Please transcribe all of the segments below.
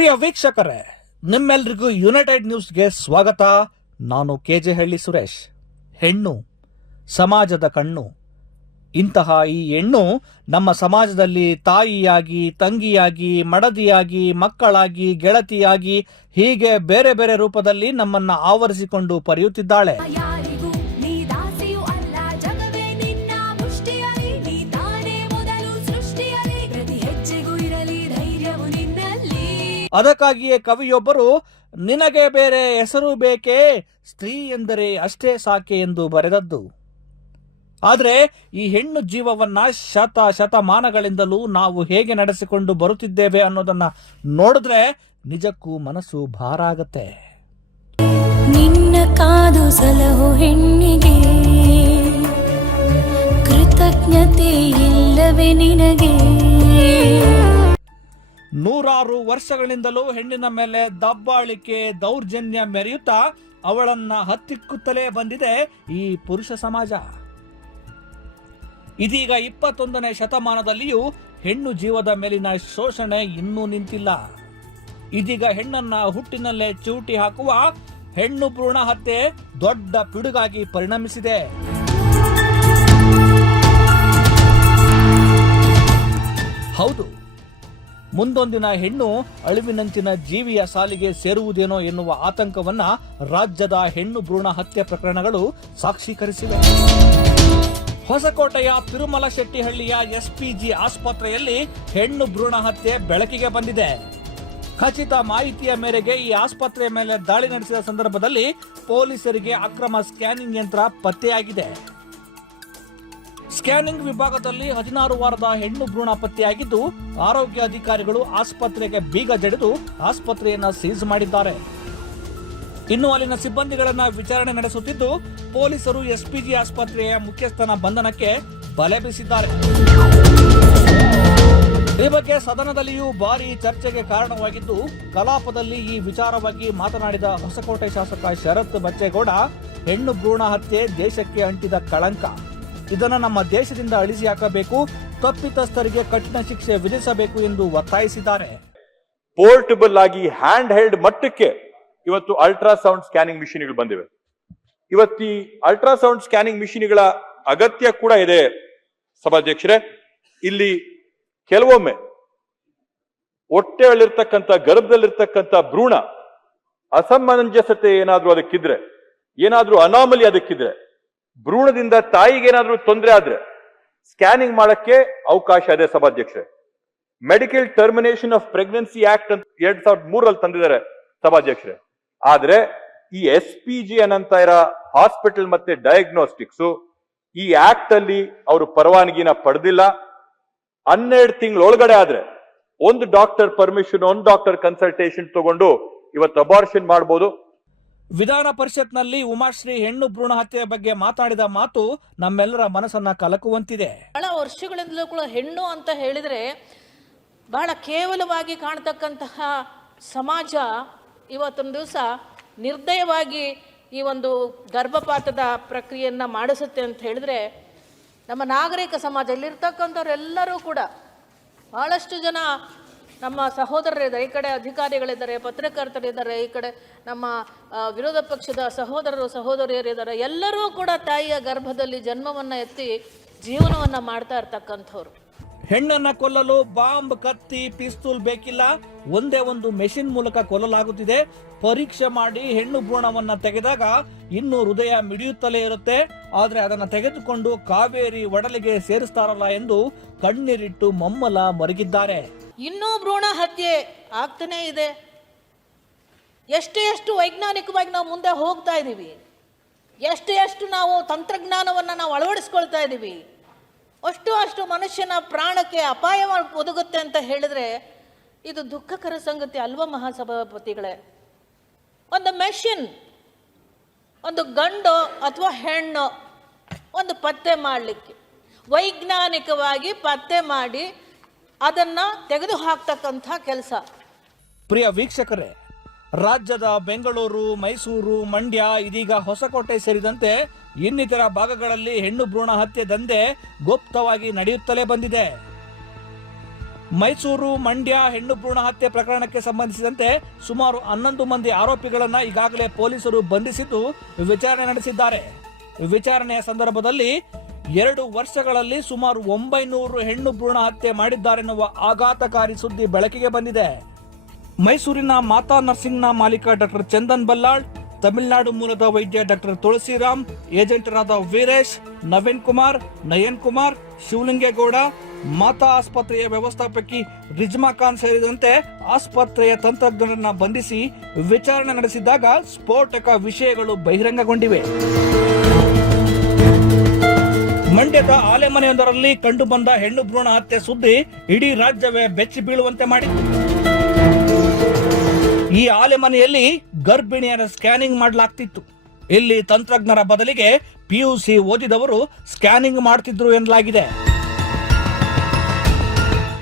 ಪ್ರಿಯ ವೀಕ್ಷಕರೇ, ನಿಮ್ಮೆಲ್ರಿಗೂ ಯುನೈಟೆಡ್ ನ್ಯೂಸ್ಗೆ ಸ್ವಾಗತ. ನಾನು ಕೆಜೆ ಹಳ್ಳಿ ಸುರೇಶ್. ಹೆಣ್ಣು, ಸಮಾಜದ ಕಣ್ಣು. ಇಂತಹ ಈ ಹೆಣ್ಣು ನಮ್ಮ ಸಮಾಜದಲ್ಲಿ ತಾಯಿಯಾಗಿ, ತಂಗಿಯಾಗಿ, ಮಡದಿಯಾಗಿ, ಮಕ್ಕಳಾಗಿ, ಗೆಳತಿಯಾಗಿ ಹೀಗೆ ಬೇರೆ ಬೇರೆ ರೂಪದಲ್ಲಿ ನಮ್ಮನ್ನ ಆವರಿಸಿಕೊಂಡು ಪರಿಯುತ್ತಿದ್ದಾಳೆ. ಅದಕ್ಕಾಗಿಯೇ ಕವಿಯೊಬ್ಬರು, ನಿನಗೆ ಬೇರೆ ಹೆಸರು ಬೇಕೇ? ಸ್ತ್ರೀ ಎಂದರೆ ಅಷ್ಟೇ ಸಾಕೆ ಎಂದು ಬರೆದದ್ದು. ಆದರೆ ಈ ಹೆಣ್ಣು ಜೀವವನ್ನ ಶತ ಶತಮಾನಗಳಿಂದಲೂ ನಾವು ಹೇಗೆ ನಡೆಸಿಕೊಂಡು ಬರುತ್ತಿದ್ದೇವೆ ಅನ್ನೋದನ್ನ ನೋಡಿದ್ರೆ ನಿಜಕ್ಕೂ ಮನಸ್ಸು ಭಾರ ಆಗತ್ತೆ. ನಿನ್ನ ಕಾದು ಸಲಹು ಹೆಣ್ಣಿಗೆ, ಕೃತಜ್ಞತೆ ಇಲ್ಲವೇ ನಿನಗೆ? ನೂರಾರು ವರ್ಷಗಳಿಂದಲೂ ಹೆಣ್ಣಿನ ಮೇಲೆ ದಬ್ಬಾಳಿಕೆ ದೌರ್ಜನ್ಯ ಮೆರೆಯುತ್ತಾ ಅವಳನ್ನ ಹತ್ತಿಕ್ಕುತ್ತಲೇ ಬಂದಿದೆ ಈ ಪುರುಷ ಸಮಾಜ. ಇದೀಗ ಇಪ್ಪತ್ತೊಂದನೇ ಶತಮಾನದಲ್ಲಿಯೂ ಹೆಣ್ಣು ಜೀವದ ಮೇಲಿನ ಶೋಷಣೆ ಇನ್ನೂ ನಿಂತಿಲ್ಲ. ಇದೀಗ ಹೆಣ್ಣನ್ನ ಹುಟ್ಟಿನಲ್ಲೇ ಚೂಟಿ ಹಾಕುವ ಹೆಣ್ಣು ಭ್ರೂಣ ಹತ್ಯೆ ದೊಡ್ಡ ಪಿಡುಗಾಗಿ ಪರಿಣಮಿಸಿದೆ. ಮುಂದೊಂದಿನ ಹೆಣ್ಣು ಅಳಿವಿನಂಚಿನ ಜೀವಿಯ ಸಾಲಿಗೆ ಸೇರುವುದೇನೋ ಎನ್ನುವ ಆತಂಕವನ್ನ ರಾಜ್ಯದ ಹೆಣ್ಣು ಭ್ರೂಣ ಹತ್ಯೆ ಪ್ರಕರಣಗಳು ಸಾಕ್ಷೀಕರಿಸಿವೆ. ಹೊಸಕೋಟೆಯ ತಿರುಮಲ ಶೆಟ್ಟಿಹಳ್ಳಿಯ ಎಸ್ಪಿಜಿ ಆಸ್ಪತ್ರೆಯಲ್ಲಿ ಹೆಣ್ಣು ಭ್ರೂಣ ಹತ್ಯೆ ಬೆಳಕಿಗೆ ಬಂದಿದೆ. ಖಚಿತ ಮಾಹಿತಿಯ ಮೇರೆಗೆ ಈ ಆಸ್ಪತ್ರೆಯ ಮೇಲೆ ದಾಳಿ ನಡೆಸಿದ ಸಂದರ್ಭದಲ್ಲಿ ಪೊಲೀಸರಿಗೆ ಅಕ್ರಮ ಸ್ಕ್ಯಾನಿಂಗ್ ಯಂತ್ರ ಪತ್ತೆಯಾಗಿದೆ. ಸ್ಕ್ಯಾನಿಂಗ್ ವಿಭಾಗದಲ್ಲಿ ಹದಿನಾರು ವಾರದ ಹೆಣ್ಣು ಭ್ರೂಣ ಪತ್ತೆಯಾಗಿದ್ದು ಆರೋಗ್ಯ ಅಧಿಕಾರಿಗಳು ಆಸ್ಪತ್ರೆಗೆ ಬೀಗ ಜಡಿದು ಆಸ್ಪತ್ರೆಯನ್ನ ಸೀಸ್ ಮಾಡಿದ್ದಾರೆ. ಇನ್ನು ಅಲ್ಲಿನ ಸಿಬ್ಬಂದಿಗಳನ್ನ ವಿಚಾರಣೆ ನಡೆಸುತ್ತಿದ್ದು, ಪೊಲೀಸರು ಎಸ್ಪಿಜಿ ಆಸ್ಪತ್ರೆಯ ಮುಖ್ಯಸ್ಥನ ಬಂಧನಕ್ಕೆ ಬಲೆ ಬೀಸಿದ್ದಾರೆ. ಈ ಬಗ್ಗೆ ಸದನದಲ್ಲಿಯೂ ಭಾರಿ ಚರ್ಚೆಗೆ ಕಾರಣವಾಗಿದ್ದು, ಕಲಾಪದಲ್ಲಿ ಈ ವಿಚಾರವಾಗಿ ಮಾತನಾಡಿದ ಹೊಸಕೋಟೆ ಶಾಸಕ ಶರತ್ ಬಚ್ಚೇಗೌಡ, ಹೆಣ್ಣು ಭ್ರೂಣ ಹತ್ಯೆ ದೇಶಕ್ಕೆ ಅಂಟಿದ ಕಳಂಕ. ಇದನ್ನು ನಮ್ಮ ದೇಶದಿಂದ ಅಳಿಸಿ ಹಾಕಬೇಕು. ತಪ್ಪಿತಸ್ಥರಿಗೆ ಕಠಿಣ ಶಿಕ್ಷೆ ವಿಧಿಸಬೇಕು ಎಂದು ಒತ್ತಾಯಿಸಿದ್ದಾರೆ. ಪೋರ್ಟಬಲ್ ಆಗಿ ಹ್ಯಾಂಡ್ ಹೆಲ್ಡ್ ಮಟ್ಟಕ್ಕೆ ಇವತ್ತು ಅಲ್ಟ್ರಾಸೌಂಡ್ ಸ್ಕ್ಯಾನಿಂಗ್ ಮಿಷಿನ್ಗಳು ಬಂದಿವೆ. ಇವತ್ತು ಈ ಅಲ್ಟ್ರಾಸೌಂಡ್ ಸ್ಕ್ಯಾನಿಂಗ್ ಮಿಷಿನ್ಗಳ ಅಗತ್ಯ ಕೂಡ ಇದೆ, ಸಭಾಧ್ಯಕ್ಷರೇ. ಇಲ್ಲಿ ಕೆಲವೊಮ್ಮೆ ಹೊಟ್ಟೆಯಲ್ಲಿರ್ತಕ್ಕಂಥ, ಗರ್ಭದಲ್ಲಿರ್ತಕ್ಕಂಥ ಭ್ರೂಣ ಅಸಮಂಜಸತೆ ಏನಾದರೂ ಅದಕ್ಕಿದ್ರೆ, ಏನಾದರೂ ಅನಾಮಲಿ ಅದಕ್ಕಿದ್ರೆ ಭ್ರೂಣದಿಂದ ತಾಯಿಗೆ ಏನಾದರೂ ತೊಂದರೆ ಆದ್ರೆ ಸ್ಕ್ಯಾನಿಂಗ್ ಮಾಡಕ್ಕೆ ಅವಕಾಶ ಇದೆ ಸಭಾಧ್ಯಕ್ಷೆ medical termination of pregnancy act ಅಂತ ಎರಡ್ ಸಾವಿರದ ಮೂರಲ್ಲಿ ತಂದಿದ್ದಾರೆ ಸಭಾಧ್ಯಕ್ಷರೇ. ಆದ್ರೆ ಈ ಎಸ್ ಪಿ ಜಿ ಅನ್ನಂತ ಇರೋ ಹಾಸ್ಪಿಟಲ್ ಮತ್ತೆ ಡಯಾಗ್ನೋಸ್ಟಿಕ್ಸ್ ಈ ಆಕ್ಟ್ ಅಲ್ಲಿ ಅವರು ಪರವಾನಗಿನ ಪಡೆದಿಲ್ಲ. ಹನ್ನೆರಡು ತಿಂಗಳ ಒಳಗಡೆ ಆದ್ರೆ ಒಂದು ಡಾಕ್ಟರ್ ಪರ್ಮಿಷನ್, ಒಂದು ಡಾಕ್ಟರ್ ಕನ್ಸಲ್ಟೇಷನ್ ತಗೊಂಡು ಇವತ್ತು ಅಬಾರ್ಷನ್ ಮಾಡ್ಬೋದು. ವಿಧಾನ ಪರಿಷತ್ನಲ್ಲಿ ಉಮಾಶ್ರೀ ಹೆಣ್ಣು ಭ್ರೂಣ ಹತ್ಯೆ ಬಗ್ಗೆ ಮಾತಾಡಿದ ಮಾತು ನಮ್ಮೆಲ್ಲರ ಮನಸ್ಸನ್ನ ಕಲಕುವಂತಿದೆ. ಬಹಳ ವರ್ಷಗಳಿಂದಲೂ ಕೂಡ ಹೆಣ್ಣು ಅಂತ ಹೇಳಿದರೆ ಬಹಳ ಕೇವಲವಾಗಿ ಕಾಣ್ತಕ್ಕಂತಹ ಸಮಾಜ ಇವತ್ತೊಂದು ದಿವಸ ನಿರ್ದಯವಾಗಿ ಈ ಒಂದು ಗರ್ಭಪಾತದ ಪ್ರಕ್ರಿಯೆಯನ್ನು ಮಾಡಿಸುತ್ತೆ ಅಂತ ಹೇಳಿದ್ರೆ ನಮ್ಮ ನಾಗರಿಕ ಸಮಾಜ ಇಲ್ಲಿರ್ತಕ್ಕಂಥವ್ರೆಲ್ಲರೂ ಕೂಡ ಭಾಳಷ್ಟು ಜನ ನಮ್ಮ ಸಹೋದರರಿದ್ದಾರೆ, ಈ ಕಡೆ ಅಧಿಕಾರಿಗಳಿದ್ದಾರೆ, ಪತ್ರಕರ್ತರಿದ್ದಾರೆ, ಈ ಕಡೆ ನಮ್ಮ ವಿರೋಧ ಪಕ್ಷದ ಸಹೋದರರು, ಸಹೋದರಿಯರಿದ್ದಾರೆ, ಎಲ್ಲರೂ ಕೂಡ ತಾಯಿಯ ಗರ್ಭದಲ್ಲಿ ಜನ್ಮವನ್ನು ಎತ್ತಿ ಜೀವನವನ್ನು ಮಾಡ್ತಾ ಇರ್ತಕ್ಕಂಥವ್ರು. ಹೆಣ್ಣನ್ನ ಕೊಲ್ಲಲು ಬಾಂಬ್ ಕತ್ತಿ, ಪಿಸ್ತೂಲ್ ಬೇಕಿಲ್ಲ, ಒಂದೇ ಒಂದು ಮೆಷಿನ್ ಮೂಲಕ ಕೊಲ್ಲಲಾಗುತ್ತಿದೆ. ಪರೀಕ್ಷೆ ಮಾಡಿ ಹೆಣ್ಣು ಭ್ರೂಣವನ್ನ ತೆಗೆದಾಗ ಇನ್ನು ಹೃದಯ ಮಿಡಿಯುತ್ತಲೇ ಇರುತ್ತೆ. ಆದ್ರೆ ಅದನ್ನ ತೆಗೆದುಕೊಂಡು ಕಾವೇರಿ ಒಡಲಿಗೆ ಸೇರಿಸ್ತಾರಲ್ಲ ಎಂದು ಕಣ್ಣೀರಿಟ್ಟು ಮಮ್ಮಲ ಮರಗಿದ್ದಾರೆ. ಇನ್ನೂ ಭ್ರೂಣ ಹತ್ಯೆ ಆಗ್ತಾನೇ ಇದೆ. ಎಷ್ಟು ಎಷ್ಟು ವೈಜ್ಞಾನಿಕವಾಗಿ ನಾವು ಮುಂದೆ ಹೋಗ್ತಾ ಇದ್ದೀವಿ ಎಷ್ಟು ಎಷ್ಟು ನಾವು ತಂತ್ರಜ್ಞಾನವನ್ನು ನಾವು ಅಳವಡಿಸ್ಕೊಳ್ತಾ ಇದ್ದೀವಿ ಅಷ್ಟು ಅಷ್ಟು ಮನುಷ್ಯನ ಪ್ರಾಣಕ್ಕೆ ಅಪಾಯ ಒದಗುತ್ತೆ ಅಂತ ಹೇಳಿದ್ರೆ ಇದು ದುಃಖಕರ ಸಂಗತಿ ಅಲ್ವಾ ಮಹಾಸಭಾಪತಿಗಳೇ? ಒಂದು ಮೆಷಿನ್, ಒಂದು ಗಂಡು ಅಥವಾ ಹೆಣ್ಣು ಒಂದು ಪತ್ತೆ ಮಾಡಲಿಕ್ಕೆ, ವೈಜ್ಞಾನಿಕವಾಗಿ ಪತ್ತೆ ಮಾಡಿ ಅದನ್ನು ತೆಗೆದು ಹಾಕ್ತಕ್ಕಂಥ ಕೆಲಸ. ಪ್ರಿಯ ವೀಕ್ಷಕರೇ, ರಾಜ್ಯದ ಬೆಂಗಳೂರು, ಮೈಸೂರು, ಮಂಡ್ಯ, ಇದೀಗ ಹೊಸಕೋಟೆ ಸೇರಿದಂತೆ ಇನ್ನಿತರ ಭಾಗಗಳಲ್ಲಿ ಹೆಣ್ಣು ಭ್ರೂಣ ಹತ್ಯೆ ದಂಧೆ ಗುಪ್ತವಾಗಿ ನಡೆಯುತ್ತಲೇ ಬಂದಿದೆ. ಮೈಸೂರು, ಮಂಡ್ಯ ಹೆಣ್ಣು ಭ್ರೂಣ ಹತ್ಯೆ ಪ್ರಕರಣಕ್ಕೆ ಸಂಬಂಧಿಸಿದಂತೆ ಸುಮಾರು ಹನ್ನೊಂದು ಮಂದಿ ಆರೋಪಿಗಳನ್ನು ಈಗಾಗಲೇ ಪೊಲೀಸರು ಬಂಧಿಸಿದ್ದು ವಿಚಾರಣೆ ನಡೆಸಿದ್ದಾರೆ. ವಿಚಾರಣೆಯ ಸಂದರ್ಭದಲ್ಲಿ ಎರಡು ವರ್ಷಗಳಲ್ಲಿ ಸುಮಾರು ಒಂಬೈನೂರು ಹೆಣ್ಣು ಭ್ರೂಣ ಹತ್ಯೆ ಮಾಡಿದ್ದಾರೆನ್ನುವ ಆಘಾತಕಾರಿ ಸುದ್ದಿ ಬೆಳಕಿಗೆ ಬಂದಿದೆ. ಮೈಸೂರಿನ ಮಾತಾ ನರ್ಸಿಂಗ್ನ ಮಾಲೀಕ ಡಾಕ್ಟರ್ ಚಂದನ್ ಬಲ್ಲಾಳ್, ತಮಿಳುನಾಡು ಮೂಲದ ವೈದ್ಯ ಡಾಕ್ಟರ್ ತುಳಸಿರಾಮ್, ಏಜೆಂಟರಾದ ವೀರೇಶ್, ನವೀನ್ ಕುಮಾರ್, ನಯನ್ ಕುಮಾರ್, ಶಿವಲಿಂಗೇಗೌಡ, ಮಾತಾ ಆಸ್ಪತ್ರೆಯ ವ್ಯವಸ್ಥಾಪಕಿ ರಿಜ್ಮಾ ಖಾನ್ ಸೇರಿದಂತೆ ಆಸ್ಪತ್ರೆಯ ತಂತ್ರಜ್ಞರನ್ನ ಬಂಧಿಸಿ ವಿಚಾರಣೆ ನಡೆಸಿದಾಗ ಸ್ಫೋಟಕ ವಿಷಯಗಳು ಬಹಿರಂಗಗೊಂಡಿವೆ. ಮಂಡ್ಯದ ಆಲೆಮನೆಯೊಂದರಲ್ಲಿ ಕಂಡುಬಂದ ಹೆಣ್ಣು ಭ್ರೂಣ ಹತ್ಯೆ ಸುದ್ದಿ ಇಡೀ ರಾಜ್ಯವೇ ಬೆಚ್ಚಿ ಬೀಳುವಂತೆ ಮಾಡಿತ್ತು. ಈ ಆಲೆಮನೆಯಲ್ಲಿ ಗರ್ಭಿಣಿಯರ ಸ್ಕ್ಯಾನಿಂಗ್ ಮಾಡಲಾಗ್ತಿತ್ತು. ಇಲ್ಲಿ ತಂತ್ರಜ್ಞರ ಬದಲಿಗೆ ಪಿಯುಸಿ ಓದಿದವರು ಸ್ಕ್ಯಾನಿಂಗ್ ಮಾಡ್ತಿದ್ರು ಎನ್ನಲಾಗಿದೆ.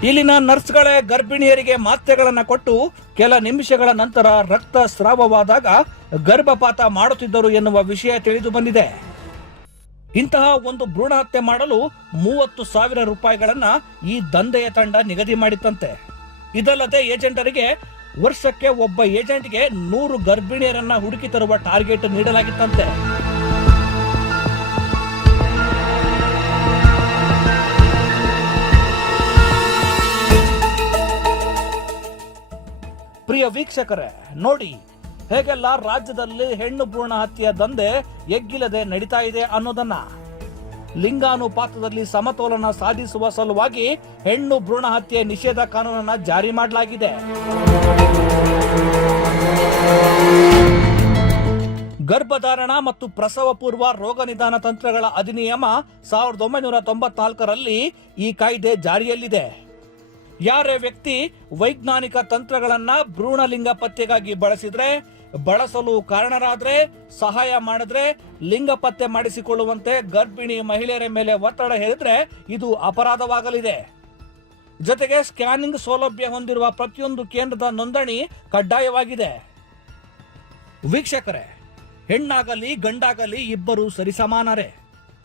ಇಲ್ಲಿನ ನರ್ಸ್ಗಳೇ ಗರ್ಭಿಣಿಯರಿಗೆ ಮಾತ್ರೆಗಳನ್ನು ಕೊಟ್ಟು ಕೆಲ ನಿಮಿಷಗಳ ನಂತರ ರಕ್ತ ಸ್ರಾವವಾದಾಗ ಗರ್ಭಪಾತ ಮಾಡುತ್ತಿದ್ದರು ಎನ್ನುವ ವಿಷಯ ತಿಳಿದು ಬಂದಿದೆ. ಇಂತಹ ಒಂದು ಭ್ರೂಣ ಹತ್ಯೆ ಮಾಡಲು ಮೂವತ್ತು ಸಾವಿರ ರೂಪಾಯಿಗಳನ್ನ ಈ ದಂಧೆಯ ತಂಡ ನಿಗದಿ ಮಾಡಿತ್ತಂತೆ. ಇದಲ್ಲದೆ ಏಜೆಂಟರಿಗೆ ವರ್ಷಕ್ಕೆ ಒಬ್ಬ ಏಜೆಂಟ್ಗೆ ನೂರು ಗರ್ಭಿಣಿಯರನ್ನ ಹುಡುಕಿ ತರುವ ಟಾರ್ಗೆಟ್ ನೀಡಲಾಗಿತ್ತಂತೆ. ಪ್ರಿಯ ವೀಕ್ಷಕರೇ, ನೋಡಿ ಹೇಗೆಲ್ಲ ರಾಜ್ಯದಲ್ಲಿ ಹೆಣ್ಣು ಭ್ರೂಣ ಹತ್ಯೆಯ ದಂಧೆ ಎಗ್ಗಿಲ್ಲದೆ ನಡೀತಾ ಇದೆ ಅನ್ನೋದನ್ನ? ಲಿಂಗಾನುಪಾತದಲ್ಲಿ ಸಮತೋಲನ ಸಾಧಿಸುವ ಸಲುವಾಗಿ ಹೆಣ್ಣು ಭ್ರೂಣ ಹತ್ಯೆ ನಿಷೇಧ ಕಾನೂನನ್ನ ಜಾರಿ ಮಾಡಲಾಗಿದೆ. ಗರ್ಭಧಾರಣ ಮತ್ತು ಪ್ರಸವ ಪೂರ್ವ ರೋಗ ನಿದಾನ ತಂತ್ರಗಳ ಅಧಿನಿಯಮ ಸಾವಿರದ ಒಂಬೈನೂರ ತೊಂಬತ್ನಾಲ್ಕರಲ್ಲಿ ಈ ಕಾಯ್ದೆ ಜಾರಿಯಲ್ಲಿದೆ. ಯಾರೇ ವ್ಯಕ್ತಿ ವೈಜ್ಞಾನಿಕ ತಂತ್ರಗಳನ್ನ ಭ್ರೂಣಲಿಂಗ ಪತ್ತೆಗಾಗಿ ಬಳಸಿದ್ರೆ ಬಳಸಲು ಕಾರಣರಾದ್ರೆ, ಸಹಾಯ ಮಾಡಿದ್ರೆ, ಲಿಂಗ ಪತ್ತೆ ಮಾಡಿಸಿಕೊಳ್ಳುವಂತೆ ಗರ್ಭಿಣಿ ಮಹಿಳೆಯರ ಮೇಲೆ ಒತ್ತಡ ಹೇರಿದ್ರೆ ಇದು ಅಪರಾಧವಾಗಲಿದೆ. ಜೊತೆಗೆ ಸ್ಕ್ಯಾನಿಂಗ್ ಸೌಲಭ್ಯ ಹೊಂದಿರುವ ಪ್ರತಿಯೊಂದು ಕೇಂದ್ರದ ನೋಂದಣಿ ಕಡ್ಡಾಯವಾಗಿದೆ. ವೀಕ್ಷಕರೇ, ಹೆಣ್ಣಾಗಲಿ, ಗಂಡಾಗಲಿ ಇಬ್ಬರು ಸರಿಸಮಾನರೇ.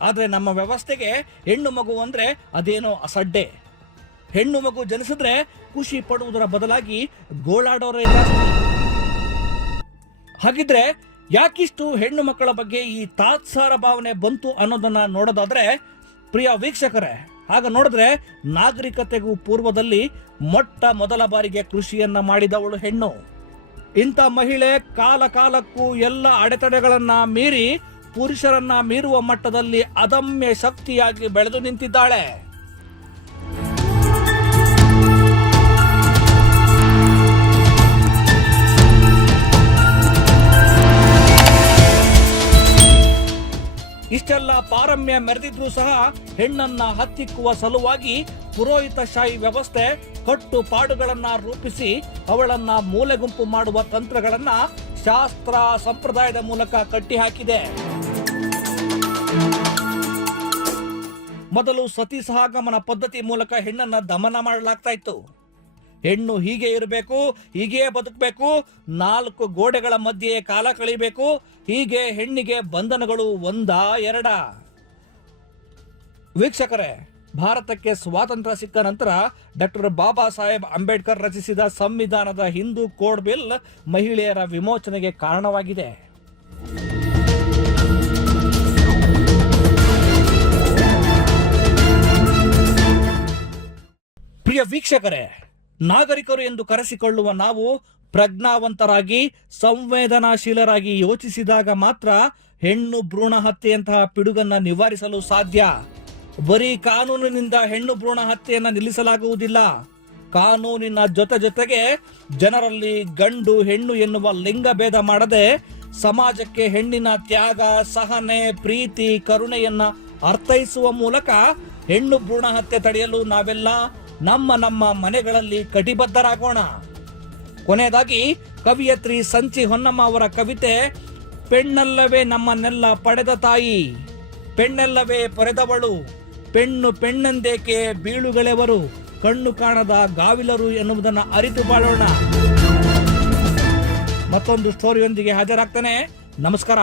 ಆದರೆ ನಮ್ಮ ವ್ಯವಸ್ಥೆಗೆ ಹೆಣ್ಣು ಮಗು ಅಂದ್ರೆ ಅದೇನೋ ಅಸಡ್ಡೆ. ಹೆಣ್ಣು ಮಗು ಜನಿಸಿದ್ರೆ ಖುಷಿ ಪಡುವುದರ ಬದಲಾಗಿ ಗೋಳಾಡೋರೇ ಜಾಸ್ತಿ. ಹಾಗಿದ್ರೆ ಯಾಕಿಷ್ಟು ಹೆಣ್ಣು ಮಕ್ಕಳ ಬಗ್ಗೆ ಈ ತಾತ್ಸಾರ ಭಾವನೆ ಬಂತು ಅನ್ನೋದನ್ನ ನೋಡೋದಾದ್ರೆ, ಪ್ರಿಯ ವೀಕ್ಷಕರೇ, ಆಗ ನೋಡಿದ್ರೆ ನಾಗರಿಕತೆಗೂ ಪೂರ್ವದಲ್ಲಿ ಮೊಟ್ಟ ಮೊದಲ ಬಾರಿಗೆ ಕೃಷಿಯನ್ನ ಮಾಡಿದವಳು ಹೆಣ್ಣು. ಇಂಥ ಮಹಿಳೆ ಕಾಲ ಕಾಲಕ್ಕೂ ಎಲ್ಲ ಅಡೆತಡೆಗಳನ್ನ ಮೀರಿ ಪುರುಷರನ್ನ ಮೀರುವ ಮಟ್ಟದಲ್ಲಿ ಅದಮ್ಯ ಶಕ್ತಿಯಾಗಿ ಬೆಳೆದು ನಿಂತಿದ್ದಾಳೆ. ಇಷ್ಟೆಲ್ಲ ಪಾರಮ್ಯ ಮೆರೆದಿದ್ರೂ ಸಹ ಹೆಣ್ಣನ್ನ ಹತ್ತಿಕ್ಕುವ ಸಲುವಾಗಿ ಪುರೋಹಿತಶಾಹಿ ವ್ಯವಸ್ಥೆ ಕಟ್ಟು ಪಾಡುಗಳನ್ನ ರೂಪಿಸಿ ಅವಳನ್ನ ಮೂಲೆಗುಂಪು ಮಾಡುವ ತಂತ್ರಗಳನ್ನ ಶಾಸ್ತ್ರ ಸಂಪ್ರದಾಯದ ಮೂಲಕ ಕಟ್ಟಿಹಾಕಿದೆ ಮೊದಲು ಸತಿ ಸಹಗಮನ ಪದ್ಧತಿ ಮೂಲಕ ಹೆಣ್ಣನ್ನ ದಮನ ಮಾಡಲಾಗ್ತಾ ಇತ್ತು. ಹೆಣ್ಣು ಹೀಗೆ ಇರಬೇಕು, ಹೀಗೆ ಬದುಕಬೇಕು, ನಾಲ್ಕು ಗೋಡೆಗಳ ಮಧ್ಯೆ ಕಾಲ ಕಳಿಬೇಕು ಹೀಗೆ ಹೆಣ್ಣಿಗೆ ಬಂಧನಗಳು ಒಂದಾ, ಎರಡ. ವೀಕ್ಷಕರೇ, ಭಾರತಕ್ಕೆ ಸ್ವಾತಂತ್ರ್ಯ ಸಿಕ್ಕ ನಂತರ ಡಾಕ್ಟರ್ ಬಾಬಾ ಸಾಹೇಬ್ ಅಂಬೇಡ್ಕರ್ ರಚಿಸಿದ ಸಂವಿಧಾನದ ಹಿಂದೂ ಕೋಡ್ ಬಿಲ್ ಮಹಿಳೆಯರ ವಿಮೋಚನೆಗೆ ಕಾರಣವಾಗಿದೆ. ಪ್ರಿಯ ವೀಕ್ಷಕರೇ ನಾಗರಿಕರು ಎಂದು ಕರೆಸಿಕೊಳ್ಳುವ ನಾವು ಪ್ರಜ್ಞಾವಂತರಾಗಿ, ಸಂವೇದನಾಶೀಲರಾಗಿ ಯೋಚಿಸಿದಾಗ ಮಾತ್ರ ಹೆಣ್ಣು ಭ್ರೂಣ ಹತ್ಯೆಯಂತಹ ಪಿಡುಗನ್ನ ನಿವಾರಿಸಲು ಸಾಧ್ಯ. ಬರೀ ಕಾನೂನಿನಿಂದ ಹೆಣ್ಣು ಭ್ರೂಣ ಹತ್ಯೆಯನ್ನು ನಿಲ್ಲಿಸಲಾಗುವುದಿಲ್ಲ. ಕಾನೂನಿನ ಜೊತೆ ಜೊತೆಗೆ ಜನರಲ್ಲಿ ಗಂಡು ಹೆಣ್ಣು ಎನ್ನುವ ಲಿಂಗ ಭೇದ ಮಾಡದೆ ಸಮಾಜಕ್ಕೆ ಹೆಣ್ಣಿನ ತ್ಯಾಗ, ಸಹನೆ, ಪ್ರೀತಿ, ಕರುಣೆಯನ್ನ ಅರ್ಥೈಸುವ ಮೂಲಕ ಹೆಣ್ಣು ಭ್ರೂಣ ಹತ್ಯೆ ತಡೆಯಲು ನಾವೆಲ್ಲ ನಮ್ಮ ನಮ್ಮ ಮನೆಗಳಲ್ಲಿ ಕಟಿಬದ್ಧರಾಗೋಣ. ಕೊನೆಯದಾಗಿ ಕವಿಯತ್ರಿ ಸಂಚಿ ಹೊನ್ನಮ್ಮ ಅವರ ಕವಿತೆ, ಪೆಣ್ಣಲ್ಲವೇ ನಮ್ಮನ್ನೆಲ್ಲ ಪಡೆದ ತಾಯಿ, ಪೆಣ್ಣೆಲ್ಲವೇ ಪೊರೆದವಳು, ಪೆಣ್ಣು ಪೆಣ್ಣಂದೇಕೆ ಬೀಳುಗಳೆವರು, ಕಣ್ಣು ಕಾಣದ ಗಾವಿಲರು ಎನ್ನುವುದನ್ನು ಅರಿತು ಬಾಳೋಣ. ಮತ್ತೊಂದು ಸ್ಟೋರಿಯೊಂದಿಗೆ ಹಾಜರಾಗ್ತಾನೆ. ನಮಸ್ಕಾರ.